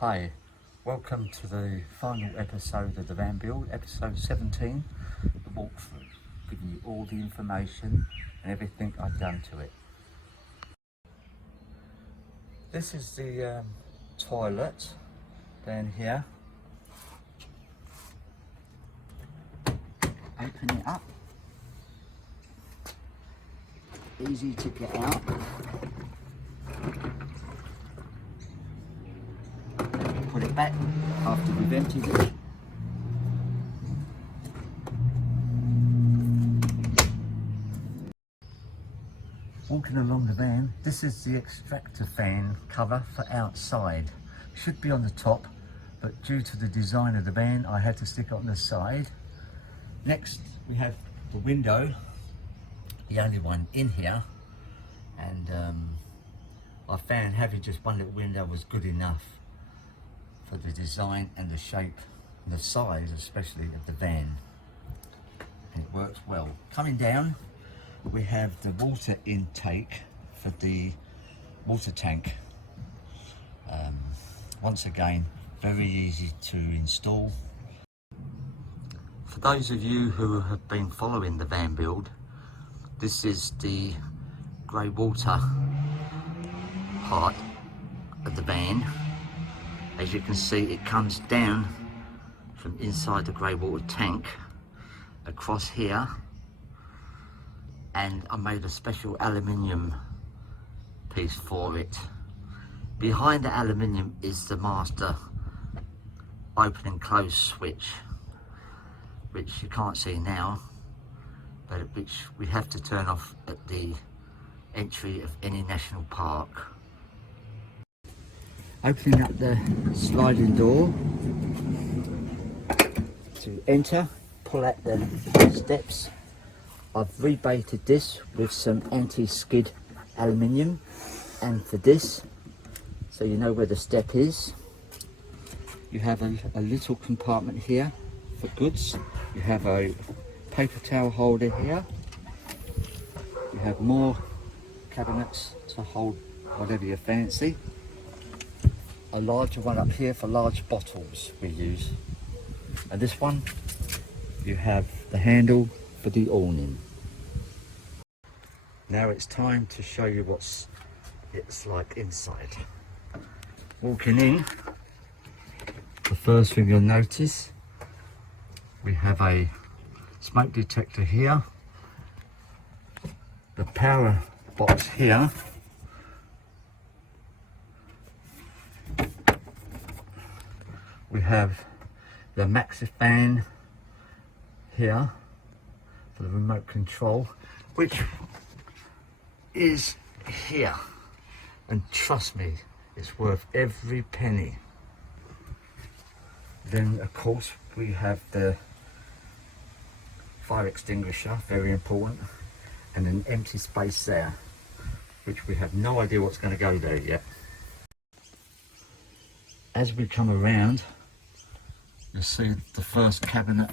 Hi, welcome to the final episode of the van build, episode 17, the walkthrough, giving you all the information and everything I've done to it. This is the toilet down here. Open it up, easy to get out. Put it back after we've emptied it. Walking along the van, this is the extractor fan cover for outside. Should be on the top, but due to the design of the van, I had to stick it on the side. Next, we have the window, the only one in here, and I found having just one little window was good enough for the design and the shape and the size, especially of the van. And it works well. Coming down, we have the water intake for the water tank. Once again, very easy to install. For those of you who have been following the van build, this is the grey water part of the van. As you can see, it comes down from inside the grey water tank across here, and I made a special aluminium piece for it. Behind the aluminium is the master open and close switch, which you can't see now, but which we have to turn off at the entry of any national park. Opening up the sliding door to enter, pull out the steps. I've rebaited this with some anti-skid aluminium, and for this, so you know where the step is, you have a little compartment here for goods. You have a paper towel holder here. You have more cabinets to hold whatever you fancy. A larger one up here for large bottles we use. And this one, you have the handle for the awning. Now it's time to show you what it's like inside. Walking in, the first thing you'll notice, we have a smoke detector here, the power box here, we have the MaxiFan here for the remote control, which is here, and trust me, it's worth every penny. Then of course we have the fire extinguisher, very important, and an empty space there, which we have no idea what's going to go there yet. As we come around, you'll see the first cabinet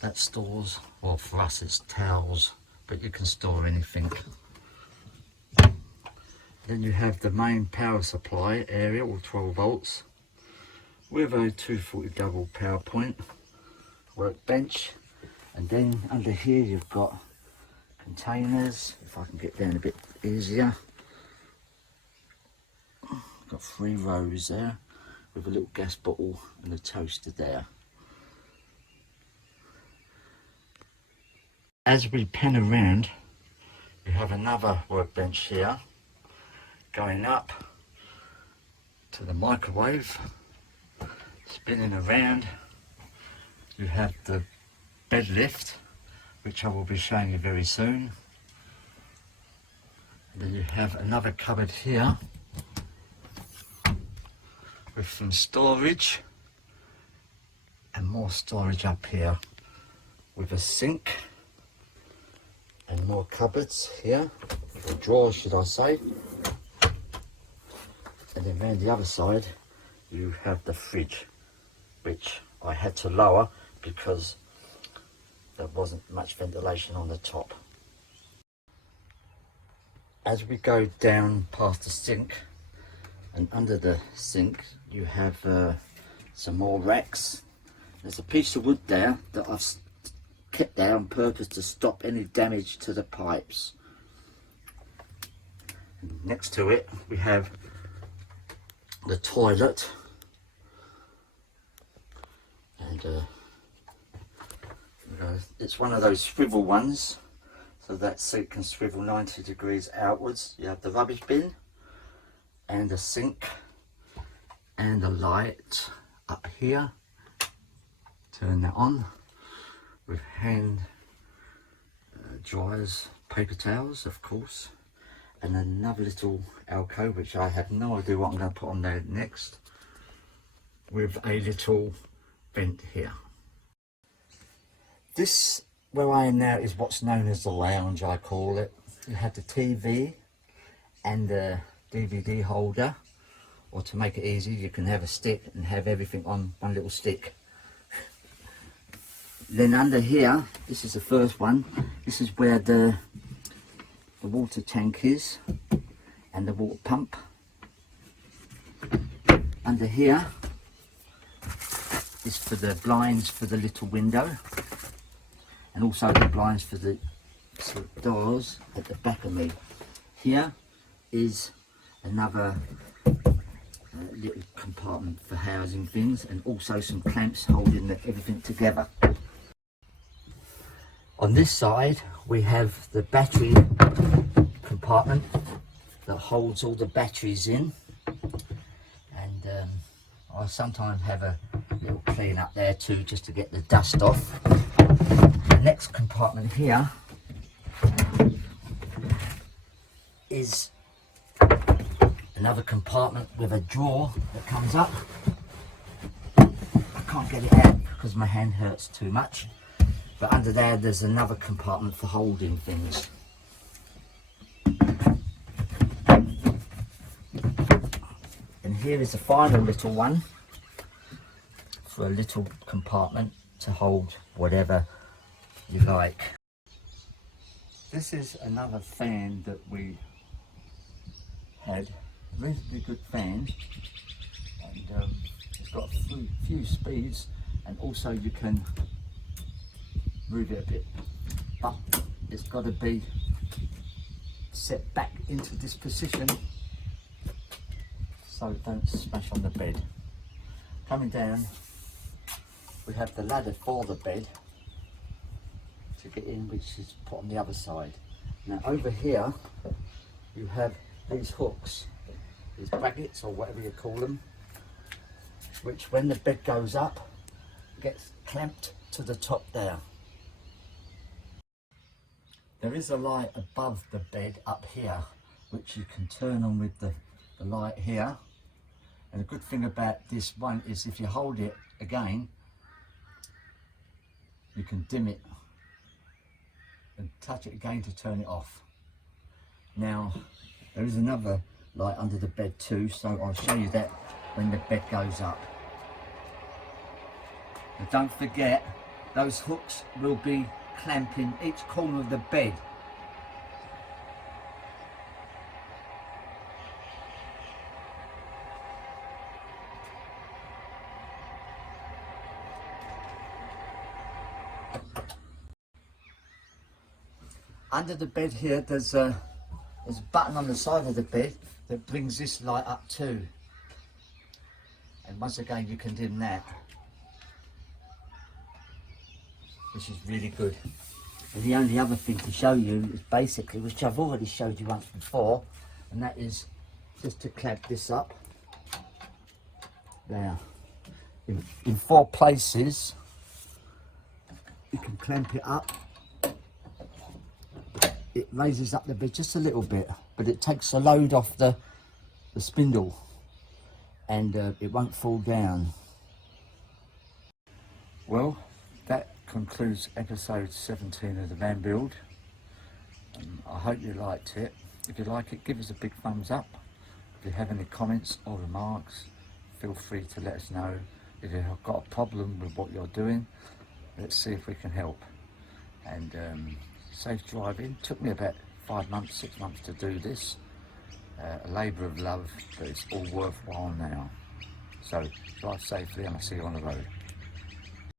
that stores, well, for us it's towels, but you can store anything. Then you have the main power supply area, all 12 volts, with a 240 double power point, workbench, and then under here you've got containers, if I can get down a bit easier. Got 3 rows there, with a little gas bottle and a toaster there. As we pan around, you have another workbench here, going up to the microwave, spinning around. You have the bed lift, which I will be showing you very soon. And then you have another cupboard here with some storage, and more storage up here with a sink, and more cupboards here, or drawers should I say. And then around the other side you have the fridge, which I had to lower because there wasn't much ventilation on the top. As we go down past the sink, And under the sink you have some more racks. There's a piece of wood there that I've kept there on purpose to stop any damage to the pipes. And next to it we have the toilet, and it's one of those swivel ones, so that seat can swivel 90 degrees outwards. You have the rubbish bin and a sink and a light up here. Turn that on with hand dryers, paper towels of course, and another little alcove which I have no idea what I'm going to put on there next, with a little vent here. This, where I am now, is what's known as the lounge, I call it. You have the TV and the DVD holder, or to make it easy you can have a stick and have everything on one little stick. Then under here, this is the first one, this is where the water tank is and the water pump. Under here is for the blinds for the little window, and also the blinds for the doors at the back of me. Here is another little compartment for housing things, and also some clamps holding everything together. On this side we have the battery compartment that holds all the batteries in, and I sometimes have a little clean up there too, just to get the dust off. The next compartment here is another compartment with a drawer that comes up. I can't get it out because my hand hurts too much, but under there there's another compartment for holding things. And here is the final little one for a little compartment to hold whatever you like. This is another fan that we had, a reasonably good fan, and it's got a few speeds, and also you can move it a bit, but it's got to be set back into this position so it don't smash on the bed. Coming down we have the ladder for the bed to get in, which is put on the other side. Now over here you have these hooks, these brackets or whatever you call them, which when the bed goes up gets clamped to the top there. There is a light above the bed up here which you can turn on with the light here, and the good thing about this one is if you hold it again you can dim it and touch it again to turn it off. Now there is another light under the bed too, so I'll show you that when the bed goes up. And don't forget, those hooks will be clamping each corner of the bed. Under the bed here there's a button on the side of the bed that brings this light up too, and once again you can dim that, which is really good. And the only other thing to show you is basically, which I've already showed you once before, and that is just to clamp this up there in 4 places. You can clamp it up. It raises up the bed just a little bit, but it takes the load off the spindle, and it won't fall down. Well, that concludes episode 17 of the van build. I hope you liked it. If you like it, give us a big thumbs up. If you have any comments or remarks, feel free to let us know. If you've got a problem with what you're doing, let's see if we can help. And safe driving. Took me about 5 months, 6 months to do this, a labour of love, but it's all worthwhile now. So drive safely and I'll see you on the road.